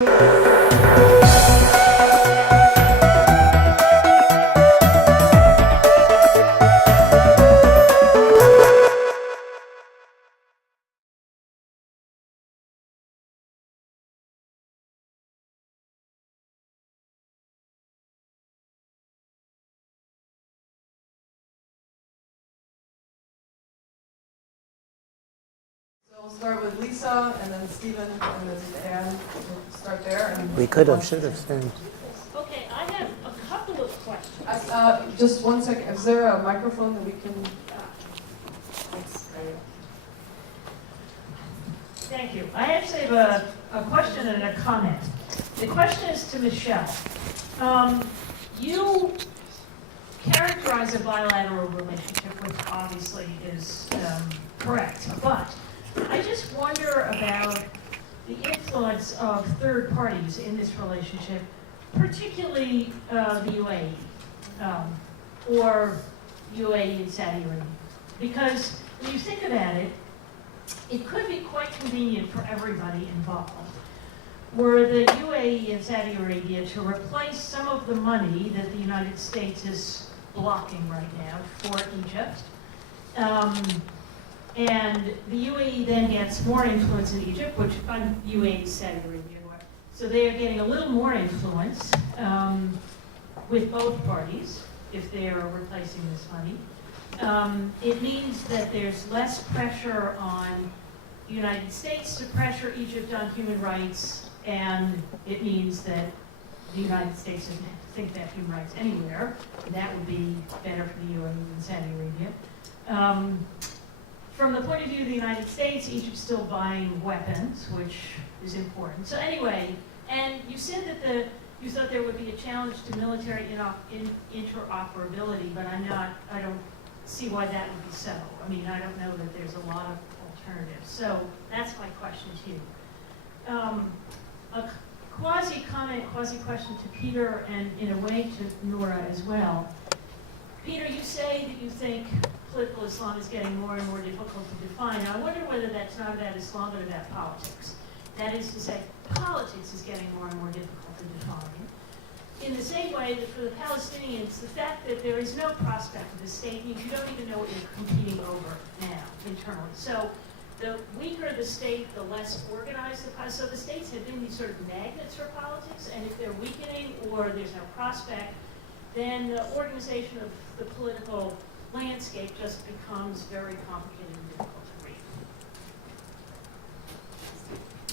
We'll start with Lisa, and then Stephen, and then Anne. We'll start there. And we could have, should have sent. Okay, I have a couple of questions. Just 1 second. Is there a microphone that we can? Thank you. I actually have a question and a comment. The question is to Michelle. You characterize a bilateral relationship, which obviously is correct, but I just wonder about the influence of third parties in this relationship, particularly the UAE, or UAE and Saudi Arabia. Because when you think about it, it could be quite convenient for everybody involved, were the UAE and Saudi Arabia to replace some of the money that the United States is blocking right now for Egypt. And the UAE then gets more influence in Egypt, which UAE is Saudi Arabia. So they are getting a little more influence with both parties if they are replacing this money. It means that there's less pressure on the United States to pressure Egypt on human rights, and it means that the United States doesn't have to think about human rights anywhere. That would be better for the UAE and Saudi Arabia. From the point of view of the United States, Egypt's still buying weapons, which is important. So anyway, and you said that you thought there would be a challenge to military interoperability, but I don't see why that would be so. I mean, I don't know that there's a lot of alternatives. So that's my question to you. A quasi-comment, quasi-question to Peter, and in a way to Nora as well. Peter, you say that you think political Islam is getting more and more difficult to define. Now, I wonder whether that's not about Islam, but about politics. That is to say, politics is getting more and more difficult to define. In the same way that for the Palestinians, the fact that there is no prospect of a state means you don't even know what you're competing over now, internally. So the weaker the state, the less organized the politics. So the states have been these sort of magnets for politics, and if they're weakening or there's no prospect, then the organization of the political landscape just becomes very complicated and difficult to read.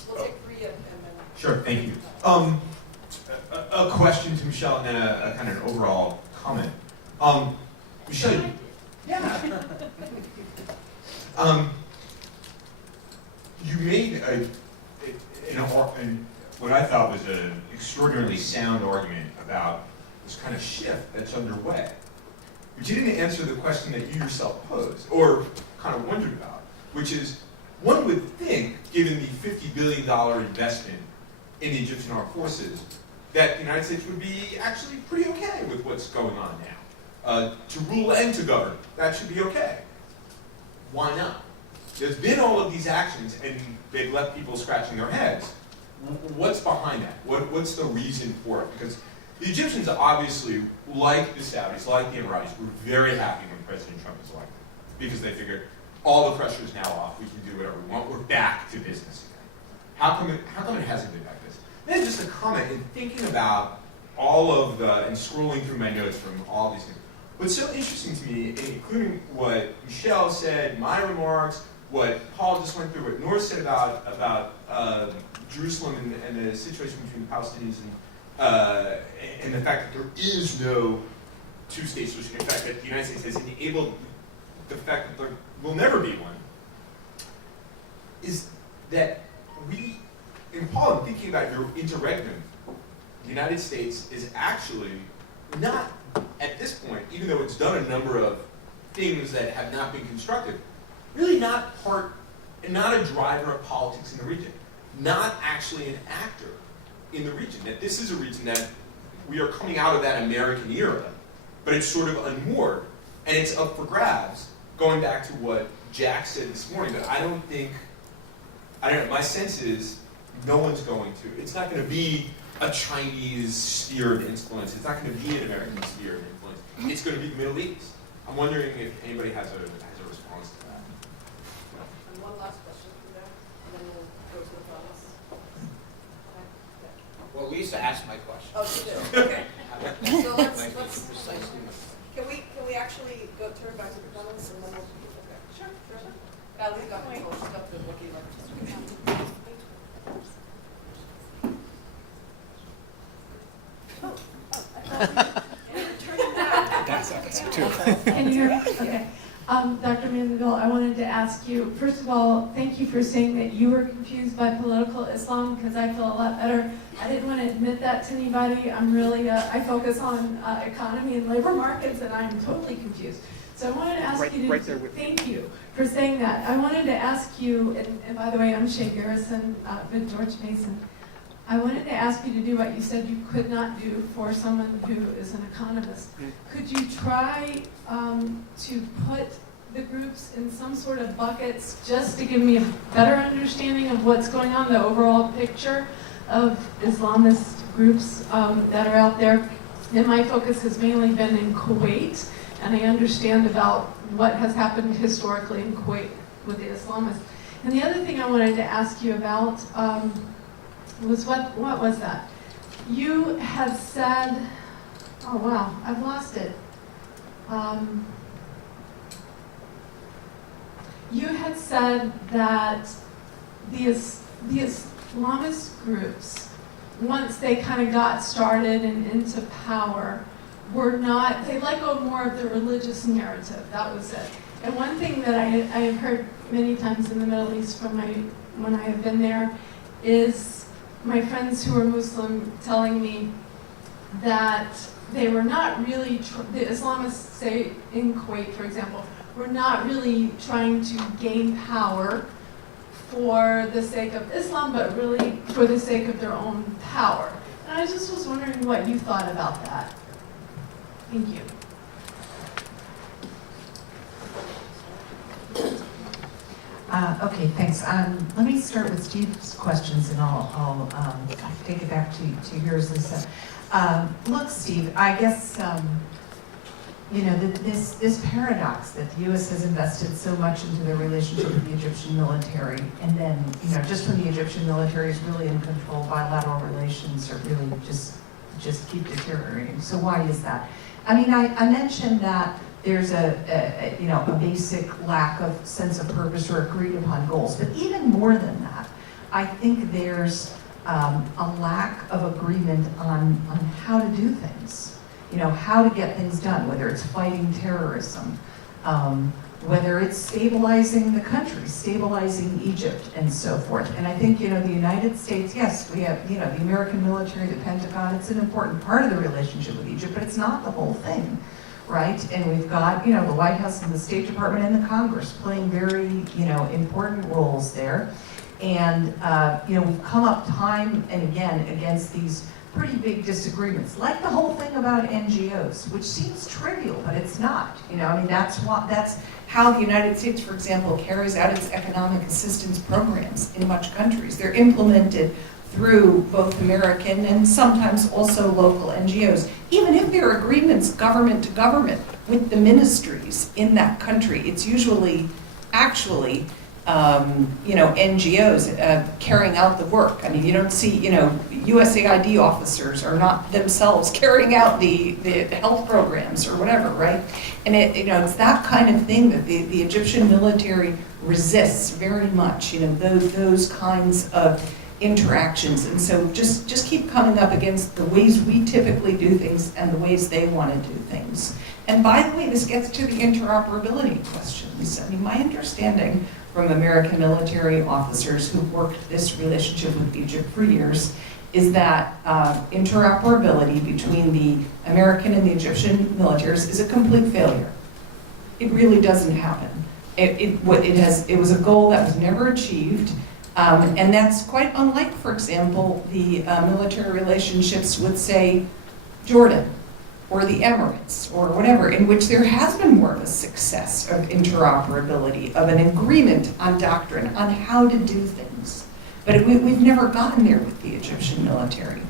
We'll take three and then. Sure, thank you. A question to Michelle and then a kind of an overall comment. Michelle, Yeah. you made what I thought was an extraordinarily sound argument about this kind of shift that's underway. But you didn't answer the question that you yourself posed, or kind of wondered about, which is, one would think, given the $50 billion investment in the Egyptian armed forces, that the United States would be actually pretty okay with what's going on now. To rule and to govern, that should be okay. Why not? There's been all of these actions, and they've left people scratching their heads. What's behind that? What's the reason for it? Because the Egyptians obviously, like the Saudis, like the Emiratis, were very happy when President Trump was elected, because they figured all the pressure is now off, we can do whatever we want, we're back to business again. How come it hasn't been like this? Then just a comment in thinking about all of and scrolling through my notes from all these things. What's so interesting to me, including what Michelle said, my remarks, what Paul just went through, what Nora said about Jerusalem and the situation between the Palestinians and the fact that there is no two-state solution. In fact, that the United States has enabled the fact that there will never be one, is that we, in Paul, in thinking about your interregnum, the United States is actually not, at this point, even though it's done a number of things that have not been constructive, really not a driver of politics in the region, not actually an actor in the region. That this is a region that we are coming out of that American era, but it's sort of unmoored, and it's up for grabs, going back to what Jack said this morning, but I don't know, my sense is No one's going to. It's not going to be a Chinese sphere of influence. It's not going to be an American sphere of influence. It's going to be the Middle East. I'm wondering if anybody has a response to that. And one last question from there, and then we'll go to the comments. Well, Lisa asked my question. Oh, she did, okay. So let's, Precisely. can we actually turn back to the comments and then we'll, okay, sure. Lee's got control, she's got the lucky electricity. Can you hear me? Okay. Dr. Mandeville, I wanted to ask you, first of all, thank you for saying that you were confused by political Islam, because I feel a lot better. I didn't want to admit that to anybody. I'm really, I focus on economy and labor markets, and I'm totally confused. So I wanted to ask you to, thank you for saying that. I wanted to ask you, and by the way, I'm Shay Garrison, with George Mason. I wanted to ask you to do what you said you could not do for someone who is an economist. Could you try to put the groups in some sort of buckets just to give me a better understanding of what's going on, the overall picture of Islamist groups that are out there? And my focus has mainly been in Kuwait, and I understand about what has happened historically in Kuwait with the Islamists. And the other thing I wanted to ask you about was what was that? You had said, oh wow, I've lost it. You had said that the Islamist groups, once they kind of got started and into power, were not, they let go more of the religious narrative. That was it. And one thing that I have heard many times in the Middle East from when I have been there is my friends who are Muslim telling me that they were not really, the Islamists, say in Kuwait, for example, were not really trying to gain power for the sake of Islam, but really for the sake of their own power. And I just was wondering what you thought about that. Thank you. Okay, thanks. Let me start with Steve's questions, and I'll take it back to yours, Lisa. Look, Steve, I guess this paradox that the U.S. has invested so much into their relationship with the Egyptian military, and then just when the Egyptian military is really in control, bilateral relations are really just keep deteriorating. So why is that? I mean, I mentioned that there's a basic lack of sense of purpose or agreed upon goals. But even more than that, I think there's a lack of agreement on how to do things. How to get things done, whether it's fighting terrorism, whether it's stabilizing the country, stabilizing Egypt, and so forth. And I think, the United States, yes, we have, the American military, the Pentagon, it's an important part of the relationship with Egypt, but it's not the whole thing. Right, and we've got the White House and the State Department and the Congress playing very important roles there, and we've come up time and again against these pretty big disagreements, like the whole thing about NGOs, which seems trivial, but it's not. That's how the United States, for example, carries out its economic assistance programs in much countries. They're implemented through both American and sometimes also local NGOs, even if there are agreements government to government with the ministries in that country. It's usually actually NGOs carrying out the work. I mean, you don't see, USAID officers are not themselves carrying out the health programs or whatever, right? And it's that kind of thing that the Egyptian military resists very much, those kinds of interactions. And so just keep coming up against the ways we typically do things and the ways they want to do things. And by the way, this gets to the interoperability questions. I mean, my understanding from American military officers who've worked this relationship with Egypt for years is that interoperability between the American and the Egyptian militaries is a complete failure. It really doesn't happen. It was a goal that was never achieved. And that's quite unlike, for example, the military relationships with, say, Jordan or the Emirates or whatever, in which there has been more of a success of interoperability, of an agreement on doctrine, on how to do things. But we've never gotten there with the Egyptian military.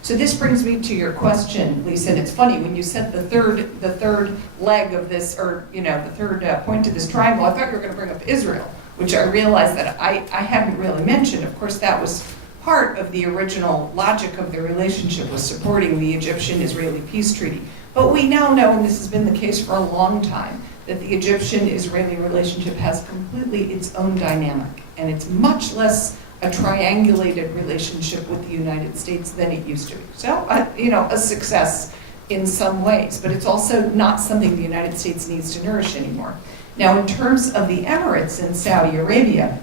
So this brings me to your question, Lisa, and it's funny, when you said the third leg of this, or the third point of this triangle, I thought you were going to bring up Israel, which I realized that I hadn't really mentioned. Of course, that was part of the original logic of the relationship, was supporting the Egyptian-Israeli peace treaty. But we now know, and this has been the case for a long time, that the Egyptian-Israeli relationship has completely its own dynamic, and it's much less a triangulated relationship with the United States than it used to be. So, a success in some ways, but it's also not something the United States needs to nourish anymore. Now, in terms of the Emirates in Saudi Arabia,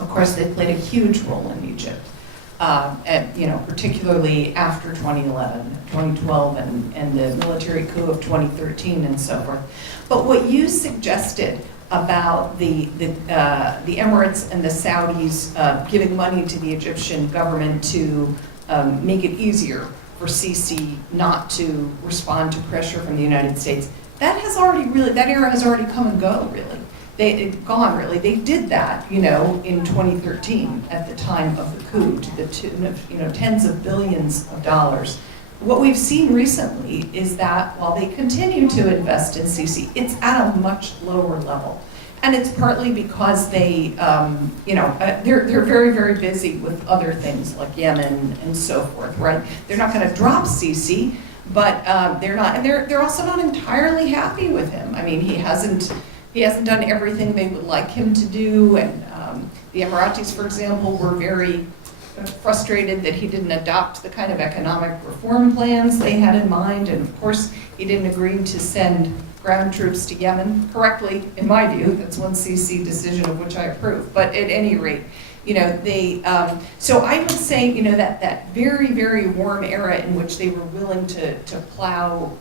of course, they played a huge role in Egypt, particularly after 2011, 2012, and the military coup of 2013 and so forth. But what you suggested about the Emirates and the Saudis giving money to the Egyptian government to make it easier for Sisi not to respond to pressure from the United States, that era has already come and go, really. They did that, in 2013 at the time of the coup to the tune of, tens of billions of dollars. What we've seen recently is that while they continue to invest in Sisi, it's at a much lower level. And it's partly because they're very, very busy with other things like Yemen and so forth, right? They're not going to drop Sisi, but they're also not entirely happy with him. I mean, he hasn't done everything they would like him to do, and the Emiratis, for example, were very frustrated that he didn't adopt the kind of economic reform plans they had in mind, and of course, he didn't agree to send ground troops to Yemen, correctly, in my view. That's one Sisi decision of which I approve. But at any rate, so I would say, that very, very warm era in which they were willing to plow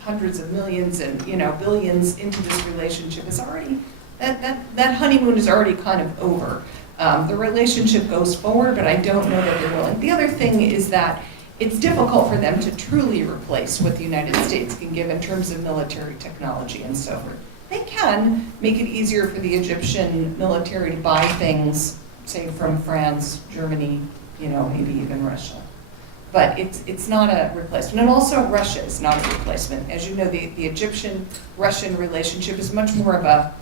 hundreds of millions and billions into this relationship is already, that honeymoon is already kind of over. The relationship goes forward, but I don't know that they're willing. The other thing is that it's difficult for them to truly replace what the United States can give in terms of military technology and so forth. They can make it easier for the Egyptian military to buy things, say from France, Germany, maybe even Russia. But it's not a replacement. And also Russia is not a replacement. As you know, the Egyptian-Russian relationship is much more of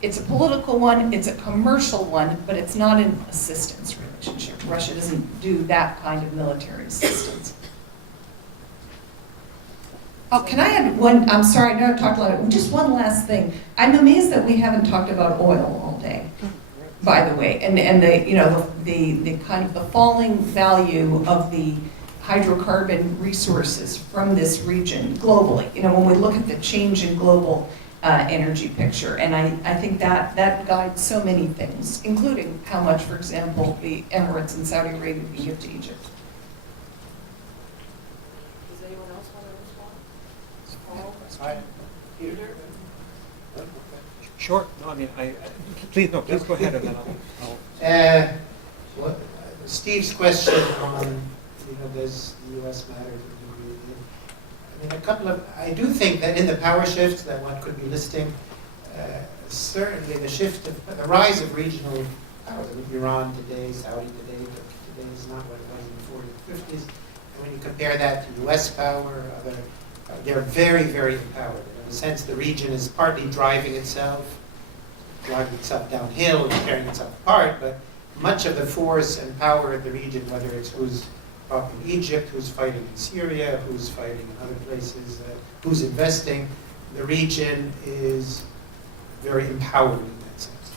it's a political one, it's a commercial one, but it's not an assistance relationship. Russia doesn't do that kind of military assistance. Oh, can I add one? I'm sorry, I know I've talked a lot. Just one last thing. I'm amazed that we haven't talked about oil all day, by the way, and the kind of the falling value of the hydrocarbon resources from this region globally. When we look at the change in global energy picture, and I think that guides so many things, including how much, for example, the Emirates and Saudi Arabia can give to Egypt. Does anyone else want to respond? Hi. Peter? Sure. No, I mean, please go ahead, and then I'll. Steve's question on, does the U.S. matter to I do think that in the power shifts that one could be listing, certainly the rise of regional powers. I mean, Iran today, Saudi today, Turkey today is not what it was in the 40s, 50s. And when you compare that to U.S. power, they're very, very empowered. In a sense, the region is partly driving itself downhill, tearing itself apart, but much of the force and power of the region, whether it's who's up in Egypt, who's fighting in Syria, who's fighting in other places, who's investing, the region is very empowered in that sense.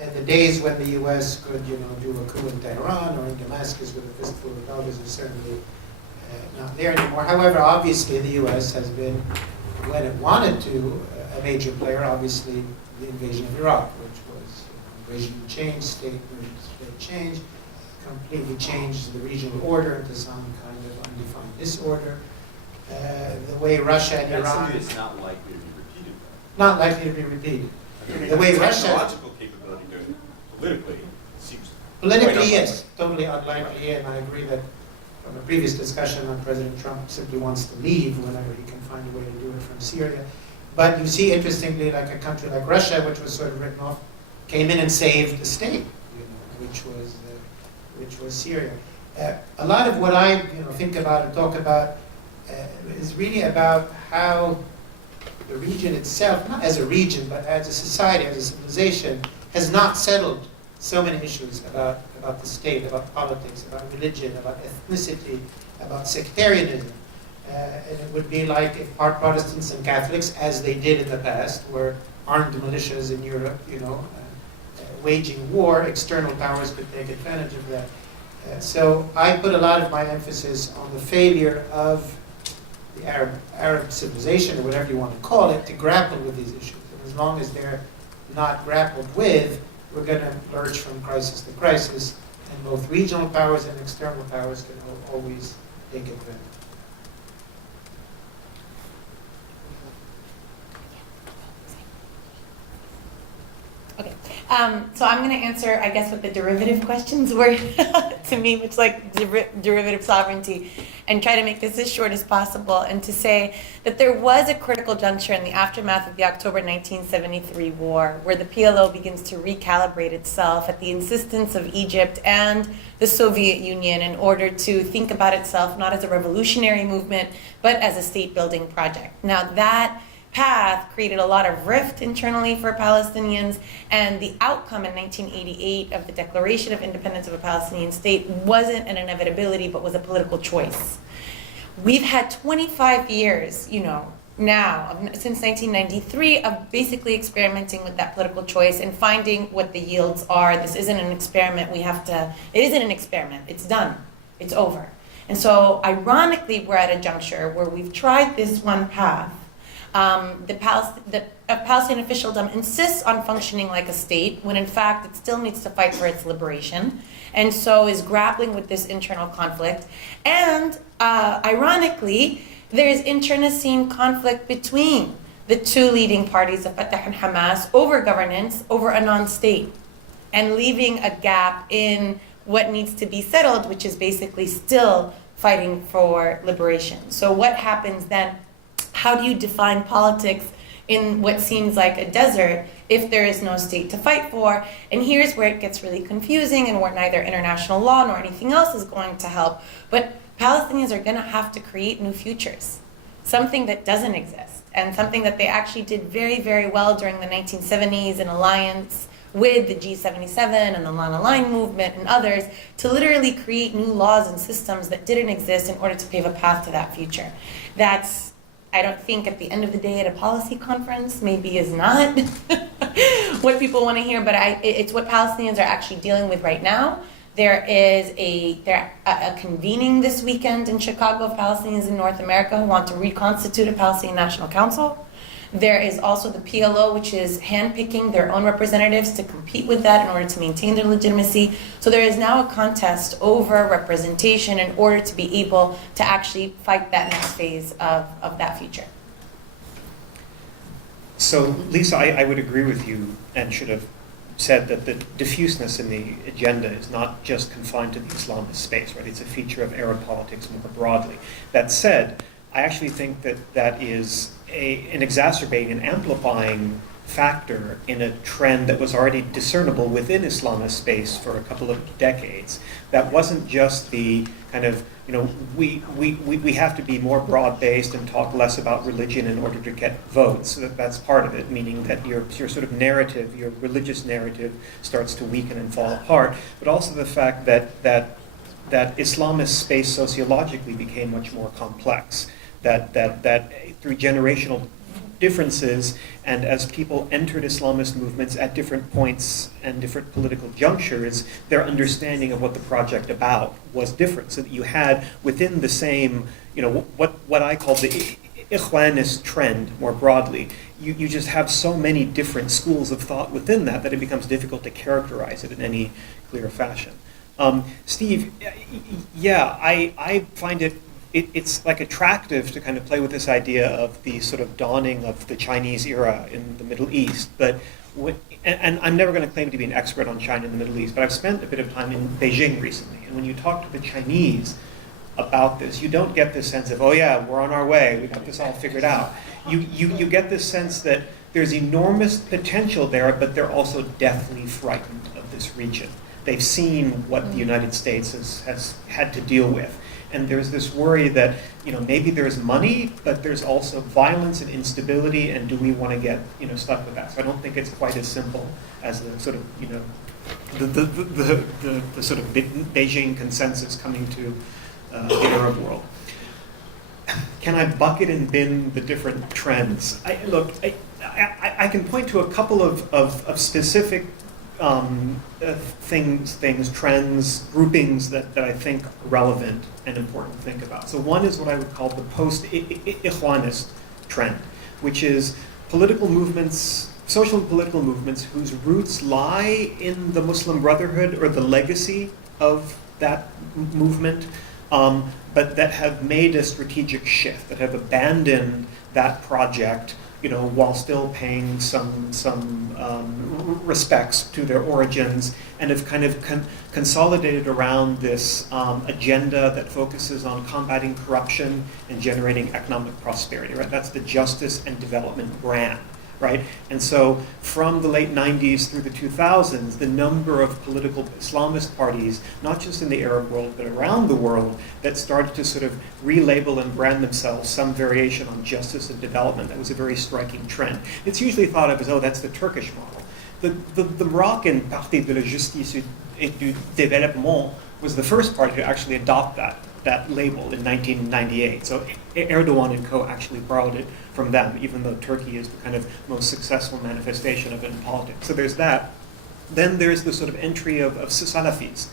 And the days when the U.S. could, do a coup in Tehran or in Damascus with a fistful of dollars are certainly not there anymore. However, obviously the U.S. has been, when it wanted to, a major player. Obviously, the invasion of Iraq, which was regime change, state change, completely changed the regional order into some kind of undefined disorder. The way Russia and That's Iran... something that's not likely to be repeated, though. Not likely to be repeated. I mean, The way Russia... technological capability to politically seems... Politically, yes, totally unlikely, and I agree that from a previous discussion on President Trump simply wants to leave whenever he can find a way to do it from Syria. But you see, interestingly, like a country like Russia, which was sort of written off, came in and saved the state. which was Syria. A lot of what I think about and talk about is really about how the region itself, not as a region, but as a society, as a civilization, has not settled so many issues about the state, about politics, about religion, about ethnicity, about sectarianism. And it would be like if part Protestants and Catholics, as they did in the past, were armed militias in Europe, waging war, external powers could take advantage of that. So I put a lot of my emphasis on the failure of the Arab civilization, or whatever you want to call it, to grapple with these issues. And as long as they're not grappled with, we're going to lurch from crisis to crisis, and both regional powers and external powers can always take advantage. Okay, so I'm going to answer, I guess, what the derivative questions were to me, which like derivative sovereignty, and try to make this as short as possible, and to say that there was a critical juncture in the aftermath of the October 1973 war, where the PLO begins to recalibrate itself at the insistence of Egypt and the Soviet Union in order to think about itself not as a revolutionary movement, but as a state-building project. Now that path created a lot of rift internally for Palestinians, and the outcome in 1988 of the Declaration of Independence of a Palestinian State wasn't an inevitability, but was a political choice. We've had 25 years, now, since 1993, of basically experimenting with that political choice and finding what the yields are. This isn't an experiment. It isn't an experiment. It's done. It's over. And so, ironically, we're at a juncture where we've tried this one path. The Palestinian officialdom insists on functioning like a state, when in fact it still needs to fight for its liberation, and so is grappling with this internal conflict. And ironically, there is internecine conflict between the two leading parties of Fatah and Hamas over governance, over a non-state, and leaving a gap in what needs to be settled, which is basically still fighting for liberation. So what happens then? How do you define politics in what seems like a desert if there is no state to fight for? And here's where it gets really confusing, and where neither international law nor anything else is going to help. But Palestinians are going to have to create new futures, something that doesn't exist, and something that they actually did very, very well during the 1970s in alliance with the G77 and the non-aligned movement and others, to literally create new laws and systems that didn't exist in order to pave a path to that future. That's, I don't think at the end of the day at a policy conference maybe is not what people want to hear, but it's what Palestinians are actually dealing with right now. There is a convening this weekend in Chicago of Palestinians in North America who want to reconstitute a Palestinian National Council. There is also the PLO, which is handpicking their own representatives to compete with that in order to maintain their legitimacy. So there is now a contest over representation in order to be able to actually fight that next phase of that future. So, Lisa, I would agree with you, and should have said that the diffuseness in the agenda is not just confined to the Islamist space, right? It's a feature of Arab politics more broadly. That said, I actually think that is an exacerbating and amplifying factor in a trend that was already discernible within Islamist space for a couple of decades. That wasn't just the kind of, we have to be more broad-based and talk less about religion in order to get votes. So that's part of it, meaning that your sort of narrative, your religious narrative, starts to weaken and fall apart. But also the fact that Islamist space sociologically became much more complex. That through generational differences, and as people entered Islamist movements at different points and different political junctures, their understanding of what the project about was different. So that you had within the same, what I call the Ikhwanist trend more broadly, you just have so many different schools of thought within that it becomes difficult to characterize it in any clear fashion. Steve, yeah, I find it's like attractive to kind of play with this idea of the sort of dawning of the Chinese era in the Middle East. But and I'm never going to claim to be an expert on China and the Middle East, but I've spent a bit of time in Beijing recently. And when you talk to the Chinese about this, you don't get this sense of, oh yeah, we're on our way, we got this all figured out. You get this sense that there's enormous potential there, but they're also deathly frightened of this region. They've seen what the United States has had to deal with. And there's this worry that, maybe there's money, but there's also violence and instability, and do we want to get, stuck with that? So I don't think it's quite as simple as the sort of, the sort of Beijing consensus coming to the Arab world. Can I bucket and bin the different trends? I can point to a couple of specific trends, groupings that I think are relevant and important to think about. So one is what I would call the post-Ikhwanist trend, which is political movements, social and political movements whose roots lie in the Muslim Brotherhood or the legacy of that movement, but that have made a strategic shift, that have abandoned that project, while still paying some respects to their origins, and have kind of consolidated around this agenda that focuses on combating corruption and generating economic prosperity. Right, that's the justice and development brand. Right, and so from the late 90s through the 2000s, the number of political Islamist parties, not just in the Arab world, but around the world, that started to sort of relabel and brand themselves some variation on justice and development. That was a very striking trend. It's usually thought of as, oh, that's the Turkish model. The Moroccan Parti de la Justice et du Développement was the first party to actually adopt that label in 1998. So Erdogan and co. actually borrowed it from them, even though Turkey is the kind of most successful manifestation of it in politics. So there's that. Then there's the sort of entry of Salafis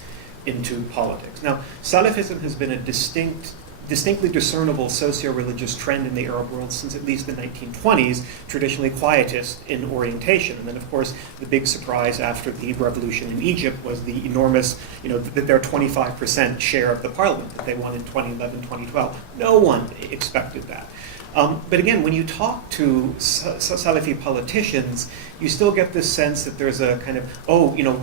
into politics. Now, Salafism has been a distinctly discernible socio-religious trend in the Arab world since at least the 1920s, traditionally quietist in orientation. And then, of course, the big surprise after the revolution in Egypt was the enormous, their 25% share of the parliament that they won in 2011, 2012. No one expected that. But again, when you talk to Salafi politicians, you still get this sense that there's a kind of,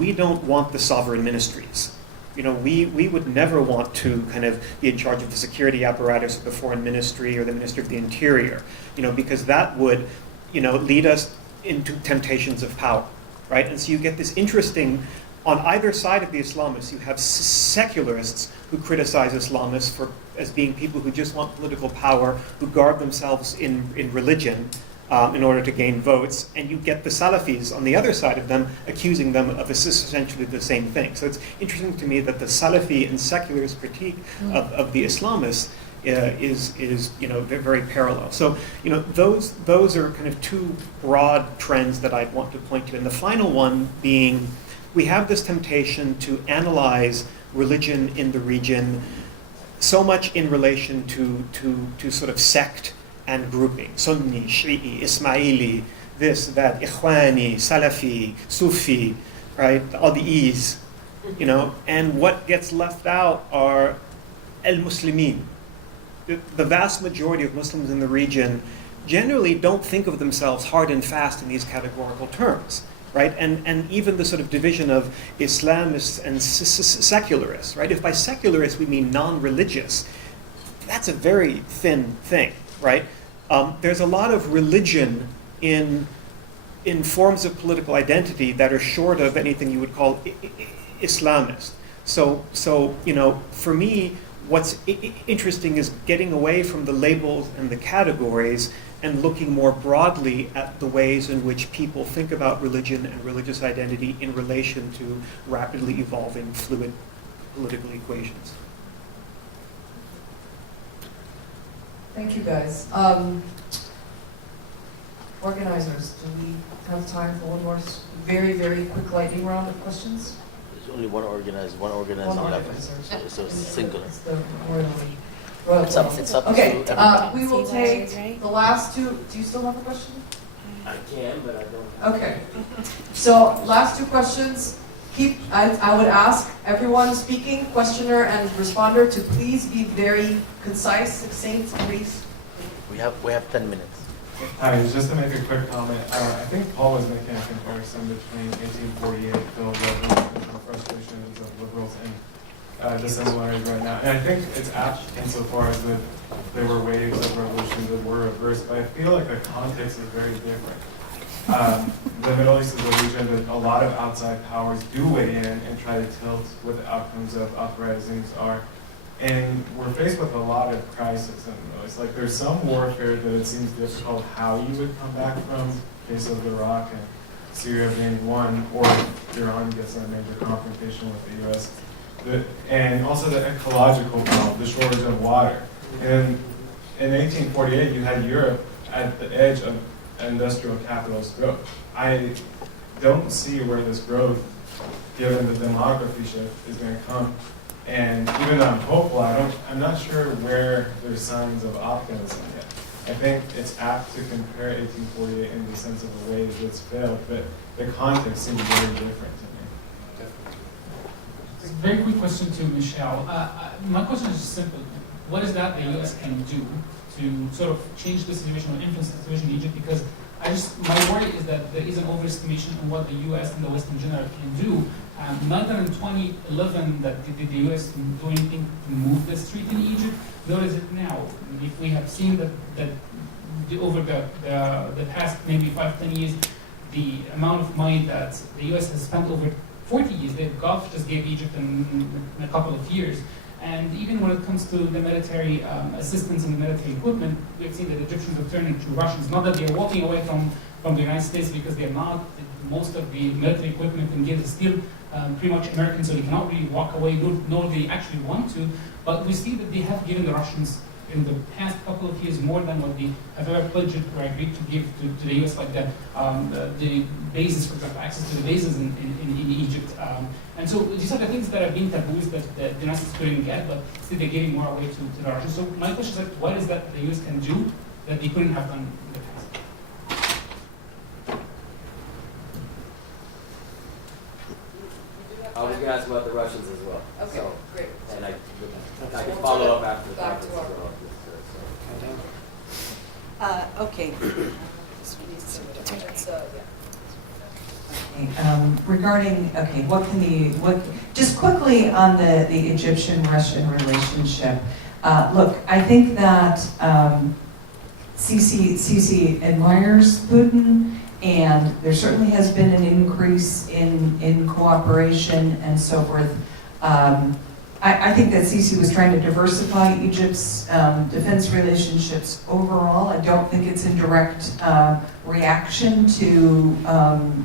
we don't want the sovereign ministries. We would never want to kind of be in charge of the security apparatus of the foreign ministry or the Ministry of the Interior, because that would, lead us into temptations of power, right? And so you get this interesting, on either side of the Islamists, you have secularists who criticize Islamists as being people who just want political power, who guard themselves in religion, in order to gain votes, and you get the Salafis on the other side of them accusing them of essentially the same thing. So it's interesting to me that the Salafi and secularist critique of the Islamists is very, very parallel. So those are kind of two broad trends that I'd want to point to, and the final one being we have this temptation to analyze religion in the region so much in relation to sort of sect and grouping. Sunni, Shi'i, Ismaili, this, that, Ikhwani, Salafi, Sufi, right? All the E's, and what gets left out are al-Muslimin. The vast majority of Muslims in the region generally don't think of themselves hard and fast in these categorical terms, right? And even the sort of division of Islamists and secularists, right? If by secularists we mean non-religious, that's a very thin thing, right? There's a lot of religion in forms of political identity that are short of anything you would call Islamist. So for me, what's interesting is getting away from the labels and the categories and looking more broadly at the ways in which people think about religion and religious identity in relation to rapidly evolving, fluid political equations. Thank you, guys. Organizers, do we have time for one more very, very quick lightning round of questions? There's only one organizer left. So it's singular. It's the royal It's up Okay, to everybody. we will take the last two. Do you still have a question? I can, but I don't. Okay. So last two questions. I would ask everyone speaking, questioner and responder, to please be very concise, succinct, brief. We have 10 minutes. Hi, just to make a quick comment, I think Paul was making a comparison between 1848 filled revolutions and frustrations of liberals and the similarities right now. And I think it's apt insofar as that there were waves of revolutions that were reversed, but I feel like the context is very different. the Middle East is a region that a lot of outside powers do weigh in and try to tilt what the outcomes of uprisings are. And we're faced with a lot of crisis in the Middle East. Like there's some warfare that it seems difficult how you would come back from, case of Iraq and Syria being one, or if Iran gets in a major confrontation with the US. And also the ecological problem, the shortage of water. And in 1848, you had Europe at the edge of industrial capitalist growth. I don't see where this growth, given the demography shift, is going to come. And even though I'm hopeful, I'm not sure where there's signs of optimism yet. I think it's apt to compare 1848 in the sense of the way it's failed, but the context seems very different to me. Just a very quick question to Michelle. My question is simple. What is that the U.S. can do to sort of change the situation or influence the situation in Egypt? Because my worry is that there is an overestimation on what the U.S. and the West in general can do. Neither in 2011 did the U.S. do anything to move the street in Egypt, nor is it now. If we have seen that over the past maybe 5-10 years, the amount of money that the U.S. has spent over 40 years, the Gulf just gave Egypt in a couple of years. And even when it comes to the military assistance and the military equipment, we've seen that Egyptians are turning to Russians. Not that they're walking away from the United States, because they're not. Most of the military equipment and gear is still pretty much American, so they cannot really walk away, nor they actually want to. But we see that they have given the Russians in the past couple of years more than what they have ever pledged or agreed to give to the U.S., like the bases, for example, access to the bases in Egypt. And so these are the things that have been taboos that the United States couldn't get, but still they're giving more away to the Russians. So my question is, like, what is that the U.S. can do that they couldn't have done in the past? I was going to ask about the Russians as well. Okay, So, great. and I can follow up after the Back to conference our- as well. Okay. It's, Regarding, just quickly on the Egyptian-Russian relationship. Look, I think that Sisi admires Putin, and there certainly has been an increase in cooperation and so forth. I think that Sisi was trying to diversify Egypt's defense relationships overall. I don't think it's in direct reaction to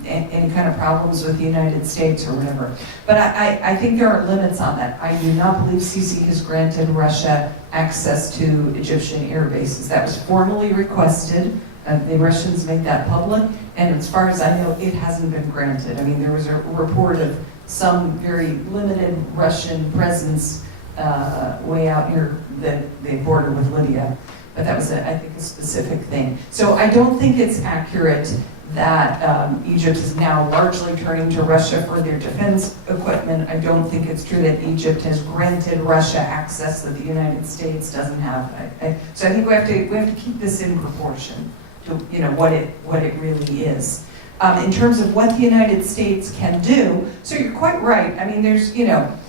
any kind of problems with the United States or whatever. But I think there are limits on that. I do not believe Sisi has granted Russia access to Egyptian air bases. That was formally requested. The Russians made that public, and as far as I know, it hasn't been granted. I mean, there was a report of some very limited Russian presence way out near the border with Libya, but that was, I think, a specific thing. So I don't think it's accurate that Egypt is now largely turning to Russia for their defense equipment. I don't think it's true that Egypt has granted Russia access that the United States doesn't have. So I think we have to keep this in proportion to what it really is. In terms of what the United States can do, so you're quite right. I mean, there's could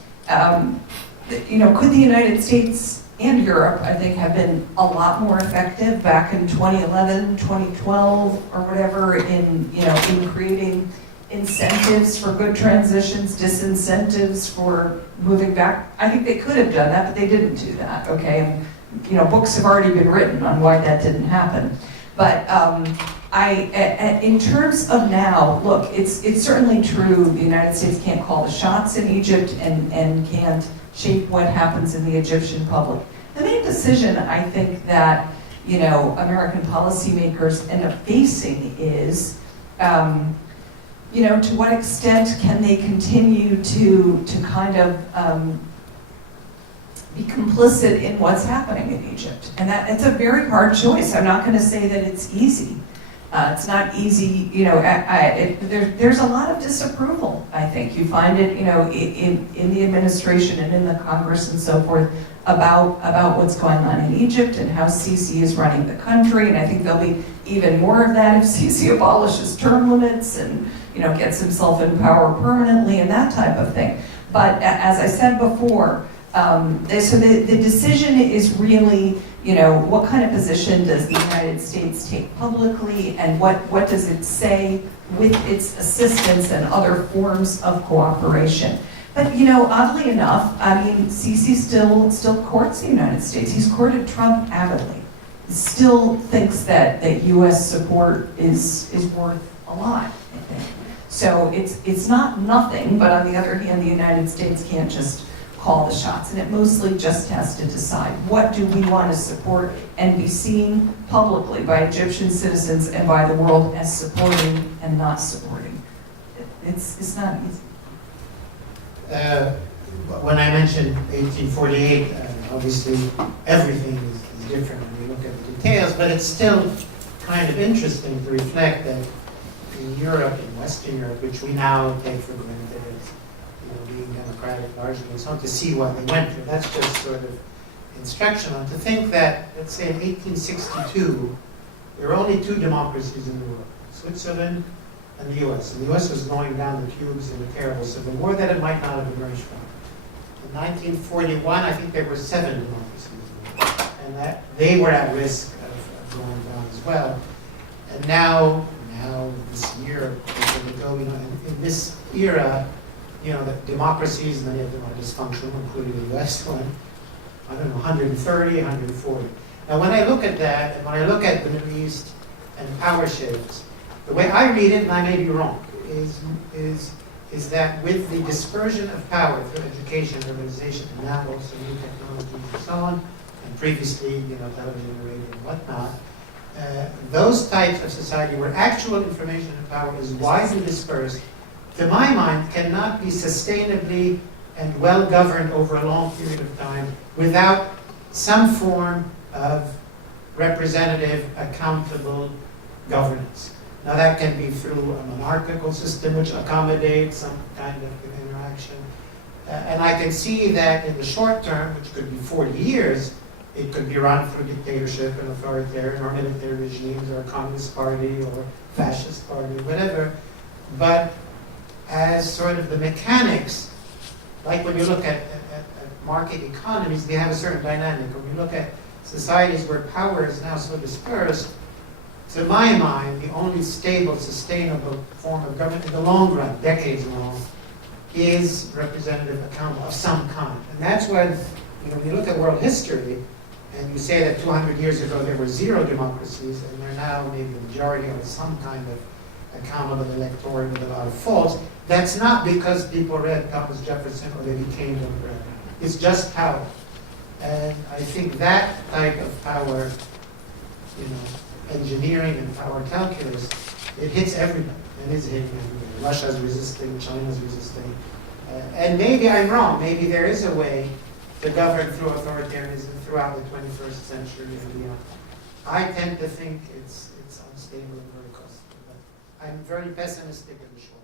the United States and Europe, I think, have been a lot more effective back in 2011, 2012, or whatever, in creating incentives for good transitions, disincentives for moving back. I think they could have done that, but they didn't do that. Okay, and books have already been written on why that didn't happen. But in terms of now, look, it's certainly true the United States can't call the shots in Egypt and can't shape what happens in the Egyptian public. The main decision I think that American policymakers end up facing is, to what extent can they continue to kind of be complicit in what's happening in Egypt. And it's a very hard choice. I'm not going to say that it's easy. It's not easy, there's a lot of disapproval, I think. You find it, in the administration and in the Congress and so forth about what's going on in Egypt and how Sisi is running the country. And I think there'll be even more of that if Sisi abolishes term limits and, gets himself in power permanently and that type of thing. But as I said before, So the decision is really, you know, what kind of position does the United States take publicly, and what does it say with its assistance and other forms of cooperation? But, you know, oddly enough, I mean, Sisi still courts the United States. He's courted Trump avidly. He still thinks that U.S. support is worth a lot, I think. So it's not nothing, but on the other hand, the United States can't just call the shots, and it mostly just has to decide what do we want to support and be seen publicly by Egyptian citizens and by the world as supporting and not supporting. It's not easy. When I mentioned 1848, obviously everything is different when you look at the details, but it's still kind of interesting to reflect that in Europe, in Western Europe, which we now take for granted as, you know, being democratic largely, it's not to see what they went through. That's just sort of instructional. To think that, let's say in 1862, there were only two democracies in the world, Switzerland and the US. And the US was going down the tubes in a terrible civil war that it might not have emerged from. In 1941, I think there were 7 democracies in the world, and that they were at risk of going down as well. And now this year, in this era, you know, the democracies, many of them are dysfunctional, including the US one, I don't know, 130, 140. Now when I look at that, and when I look at the Middle East and power shifts, the way I read it, and I may be wrong, is that with the dispersion of power through education, urbanization, and now also new technologies and so on, and previously, you know, television, radio, and whatnot, those types of society where actual information and power is widely dispersed, to my mind, cannot be sustainably and well governed over a long period of time without some form of representative, accountable governance. Now that can be through a monarchical system which accommodates some kind of interaction. And I can see that in the short term, which could be 40 years, it could be run through dictatorship and authoritarian or military regimes or a communist party or fascist party, whatever. But as sort of the mechanics, like when you look at market economies, they have a certain dynamic. When you look at societies where power is now so dispersed, to my mind, the only stable, sustainable form of government in the long run, decades long, is representative accountable of some kind. And that's when, you know, when you look at world history, and you say that 200 years ago there were 0 democracies, and they're now maybe the majority or some kind of accountable electorate with a lot of faults, that's not because people read Thomas Jefferson or they became democratic. It's just power. And I think that type of power, you know, engineering and power calculus, it hits everybody. It is hitting everybody. Russia's resisting, China's resisting. And maybe I'm wrong. Maybe there is a way to govern through authoritarianism throughout the 21st century and beyond. I tend to think it's unstable and very costly. But I'm very pessimistic in the short.